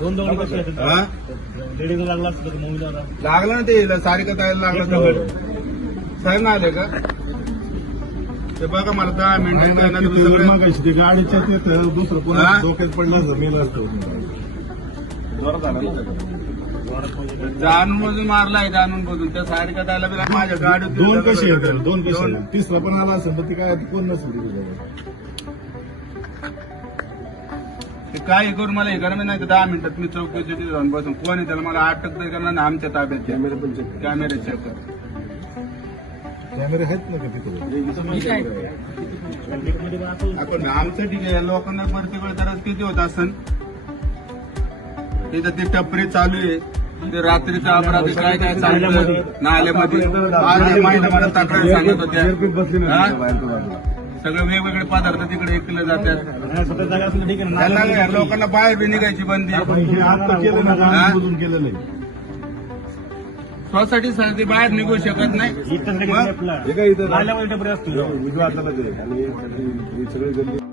दोन दोन हा? लेडीज लागला असतं तर लागलं ना ते सारिका ताईला लागलं तर. साहेब ना आले का? ते बघा मला दहा मिनिटं ते गाडीच्या तिथं दुसरं हा? कोणा डोक्यात पडला असतं. जाणून मधून मारलाय जाणून मधून त्या सारिका ताईला बी माझ्या गाडीत दोन कशी आहेत दोन कशी तिसरं पण आला असेल पण ते काय कोण नसेल तिथं. ते काय हे करून मला हे करा नाही तर दहा मिनिटात मी चौकशी जाऊन बसून. कोण आहे त्याला? मला अटक तरी करणार नाही आमच्या ताब्यात कॅमेरे पण चेक कॅमेरे चेक कर. कॅमेरे आहेत ना तिथं आपण आमचं ठीक आहे. लोकांना प्रत्येक वेळ तर किती होत असन? तिथं ती टपरी चालू आहे. ते रात्रीचा अपराध काय काय चालू आहे नाल्यामध्ये आज महिला मला तक्रार सांगत होत्या? सगळे वेगवेगळे पदार्थ तिकडे ऐकले जातात. त्यांना लोकांना बाहेर बी निघायची बंदी. सोसायटी साठी बाहेर निघू शकत नाही. मग? हे काय इथं? असतो उजव्या हाताला ते आणि हे सगळे गल्ली